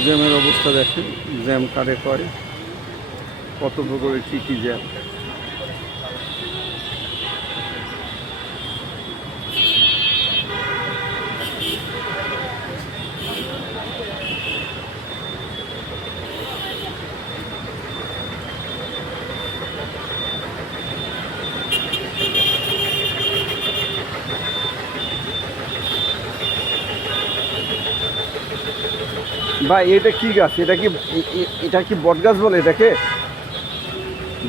জ্যামের অবস্থা দেখেন, জ্যাম কারে করে, কত প্রকারে কী কী জ্যাম। ভাই এটা কি গাছ? এটা কি বট গাছ বলে এটাকে?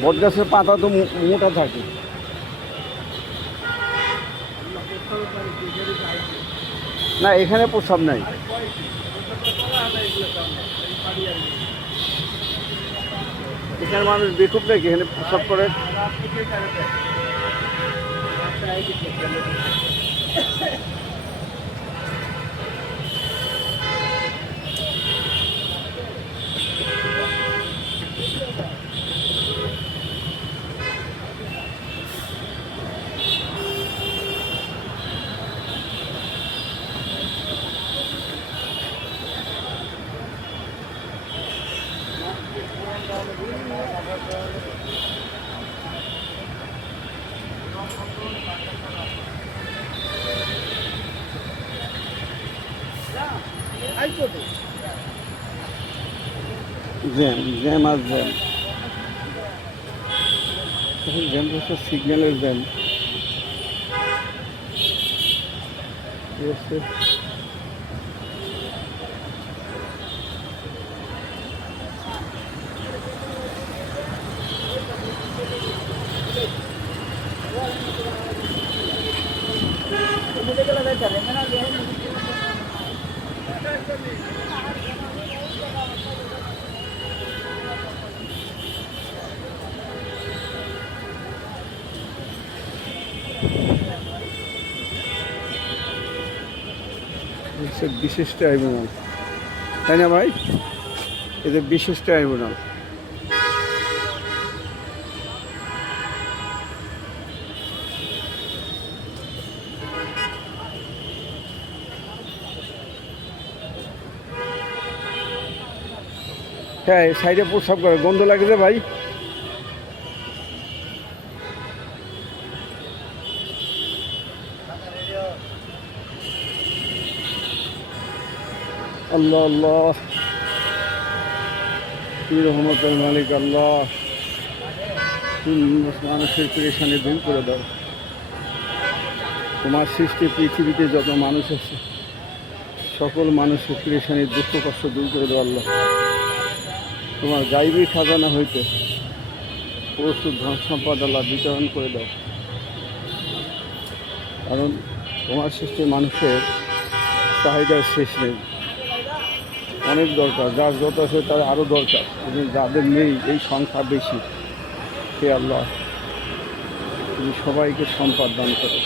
বট গাছের পাতা তো মোটা থাকে। না, এখানে প্রস্রাব নাই। এখানে মানুষ বেকুব নাকি এখানে প্রস্রাব করে? জ্যাম জ্যাম আর জ্যাম। জ্যাম হচ্ছে সিগন্যালের জ্যাম। ঠিক আছে, বিশেষ ট্রাইব্যুনাল, তাই না ভাই? এদের বিশেষ ট্রাইব্যুনাল। হ্যাঁ, সাইডে প্রস্রাব করে, গন্ধ লাগে যে ভাই। আল্লাহ আল্লাহ, রহমতের মালিক আল্লাহ, মানুষের পেরেশানি দূর করে দাও। তোমার সৃষ্টি পৃথিবীতে যত মানুষ আছে সকল মানুষের পেরেশানি দুঃখ কষ্ট দূর করে দাও আল্লাহ। তোমার গাইবী খাজানা হইতে প্রচুর ধন সম্পদ আল্লাহ বিতরণ করে দাও, কারণ তোমার সৃষ্টি মানুষের চাহিদার শেষ নেই, অনেক দরকার। যার যত আছে তার আরও দরকার, যাদের নেই এই সংখ্যা বেশি। হে আল্লাহ, তুমি সবাইকে সম্পদ দান করো।